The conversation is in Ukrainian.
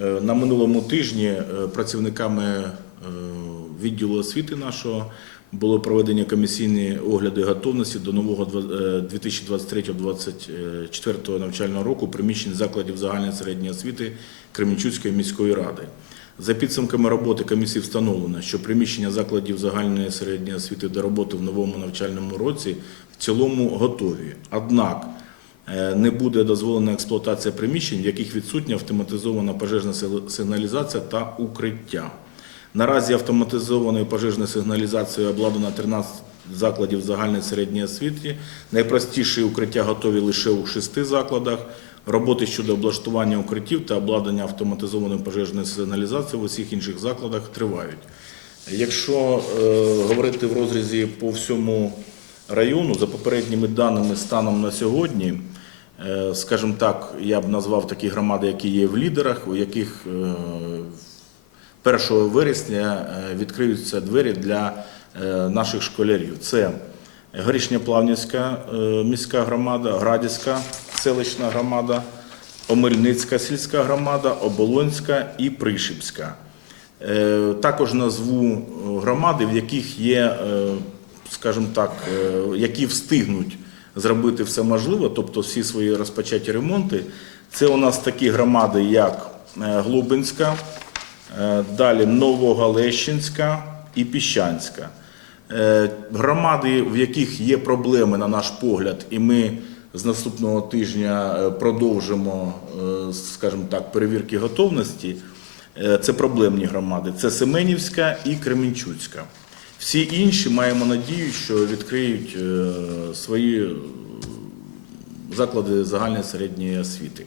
Е, На минулому тижні е, працівниками е, відділу освіти нашого було проведені комісійні огляди готовності до нового два- е, 2023-2024 навчального року приміщень закладів загальної середньої освіти Кременчуцької міської ради. За підсумками роботи комісії встановлено, що приміщення закладів загальної середньої освіти до роботи в новому навчальному році в цілому готові. Однак не буде дозволена експлуатація приміщень, в яких відсутня автоматизована пожежна сигналізація та укриття. Наразі автоматизованою пожежною сигналізацією обладнано 13 закладів загальної середньої освіти. Найпростіші укриття готові лише у шести закладах. Роботи щодо облаштування укриттів та обладнання автоматизованою пожежною сигналізацією в усіх інших закладах тривають. Якщо е, говорити в розрізі по всьому району, за попередніми даними станом на сьогодні, е, скажімо так, я б назвав такі громади, які є в лідерах, у яких е, 1 вересня е, відкриються двері для е, наших школярів. Це Горішньоплавнівська е, міська громада, Градівська селищна громада, Омельницька сільська громада, Оболонська і Пришипська. Е, Також назву е, громади, в яких є, е, скажімо так, е, які встигнуть зробити все можливе, тобто всі свої розпочаті ремонти. Це у нас такі громади, як е, Глубинська, е, далі Новогалещинська і Піщанська. Громади, в яких є проблеми, на наш погляд, і ми з наступного тижня продовжимо, скажімо так, перевірки готовності. Це проблемні громади. Це Семенівська і Кременчуцька. Всі інші маємо надію, що відкриють е, свої е, заклади загальної середньої освіти.